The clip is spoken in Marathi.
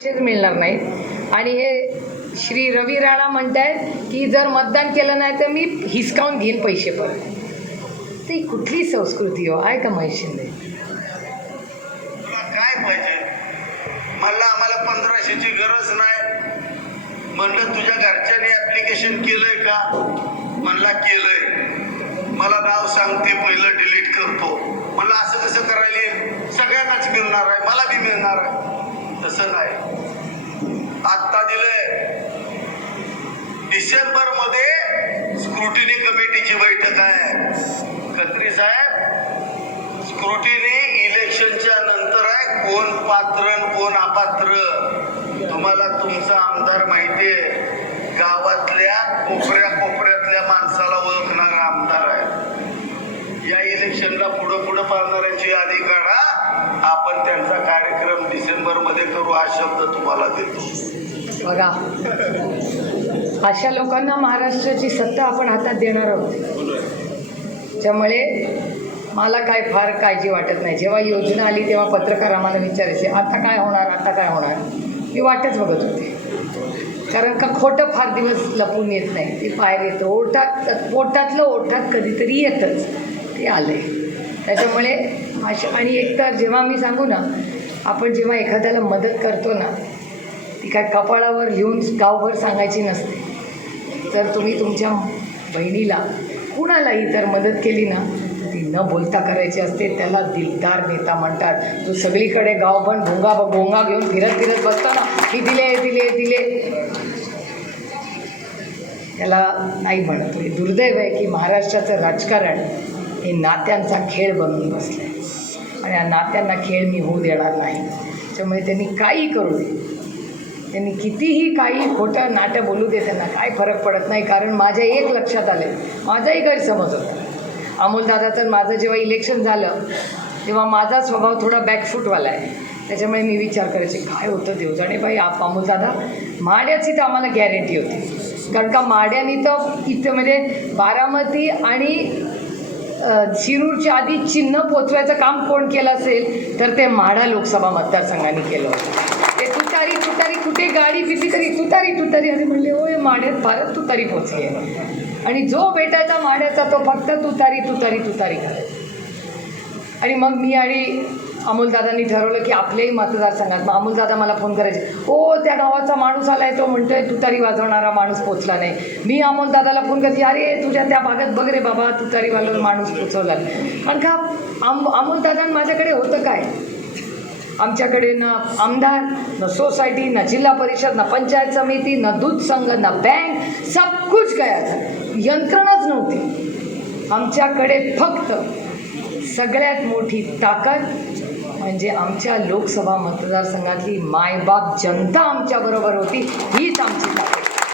पैसेच मिळणार नाहीत. आणि हे श्री रवी राणा म्हणतायत की जर मतदान केलं नाही तर मी हिसकावून घेईन पैसे पण ती कुठली संस्कृती हो? आहे का महेश शिंदे? काय पाहिजे म्हणलं आम्हाला पंधराशेची गरज नाही. म्हणलं तुझ्या घरच्यांनी ऍप्लिकेशन केलंय का? म्हणला केलंय. मला नाव सांगते पहिलं डिलीट करतो. म्हणलं असं कसं करायला सगळ्यांनाच मिळणार आहे. मला बी मिळणार आहे. तसं नाही आत्ता दिलंय. डिसेंबरमध्ये स्क्रुटिनी कमिटीची बैठक आहे. खत्री साहेब स्क्रुटिनी इलेक्शनच्या नंतर आहे. कोण पात्र कोण अपात्र? तुम्हाला तुमचा आमदार माहितीये गावातल्या कोपऱ्या आपण त्यांचा कार्यक्रम डिसेंबरमध्ये करू हा शब्द तुम्हाला देतो. बघा. अशा लोकांना महाराष्ट्राची सत्ता आपण हातात देणार आहोत. त्यामुळे मला काय फार काळजी वाटत नाही. जेव्हा योजना आली तेव्हा पत्रकार आम्हाला विचारायचे आता काय होणार? आता काय होणार? मी वाटच बघत होते. कारण का खोटं फार दिवस लपून येत नाही. ते बाहेर येतं. ओठात पोटातलं ओठात कधीतरी येतंच. ते आलं आहे त्याच्यामुळे अशा आणि एकतर जेव्हा मी सांगू ना आपण जेव्हा एखाद्याला मदत करतो ना ती काय कपाळावर लिहून गावभर सांगायची नसते. तर तुम्ही तुमच्या बहिणीला कुणालाही तर मदत केली ना ती न बोलता करायची असते. त्याला दिलदार नेता म्हणतात. तो सगळीकडे गावभर भोंगा भोंगा घेऊन फिरत फिरत बसतो ना की दिले दिले दिले. त्याला नाही म्हणत. हे दुर्दैव आहे की महाराष्ट्राचं राजकारण हे नात्यांचा खेळ बनून बसलं आहे आणि या नात्यांना खेळ मी होऊ देणार नाही. त्यामुळे त्यांनी काही करू दे त्यांनी कितीही काही खोटं नाटं बोलू दे त्यांना काय फरक पडत नाही. कारण माझ्या एक लक्षात आलं माझाही गैरसमज होता. अमोलदादा तर माझं जेव्हा इलेक्शन झालं तेव्हा माझा स्वभाव थोडा बॅकफूटवाला आहे. त्याच्यामुळे मी विचार करायचे काय होतं देवजाणे बाई आप अमोलदादा माड्याची तर आम्हाला गॅरंटी होती. कारण का माड्यानी तर इथं म्हणजे बारामती आणि शिरूरच्या आधी चिन्ह पोचवायचं काम कोण केलं असेल तर ते माढा लोकसभा मतदारसंघाने केलं ते तुतारी तुतारी कुठे गाडी फिरली तरी तुतारी तुतारी. आणि म्हणले होय माढ्यात फारच तुतारी पोचली आहे आणि जो भेटायचा माढ्याचा तो फक्त तुतारी तुतारी तुतारी करायचा आणि मग मी आणि अमोलदादांनी ठरवलं की आपल्याही मतदारसंघात मग अमोलदादा मला फोन करायचे ओ त्या गावाचा माणूस आलाय तो म्हणतोय तुतारी वाजवणारा माणूस पोचला नाही. मी अमोलदादाला फोन करते अरे तुझ्या त्या भागात बघ रे बाबा तुतारीवाला माणूस पोचवला कारण का आम अमोलदादा माझ्याकडे होतं काय? आमच्याकडे ना आमदार ना सोसायटी ना जिल्हा परिषद ना पंचायत समिती ना दूध संघ ना बँक सब कुछ गया यंत्रणाच नव्हती. आमच्याकडे फक्त सगळ्यात मोठी ताकद म्हणजे आमच्या लोकसभा मतदारसंघातली मायबाप जनता आमच्याबरोबर होती हीच आमची ताकद.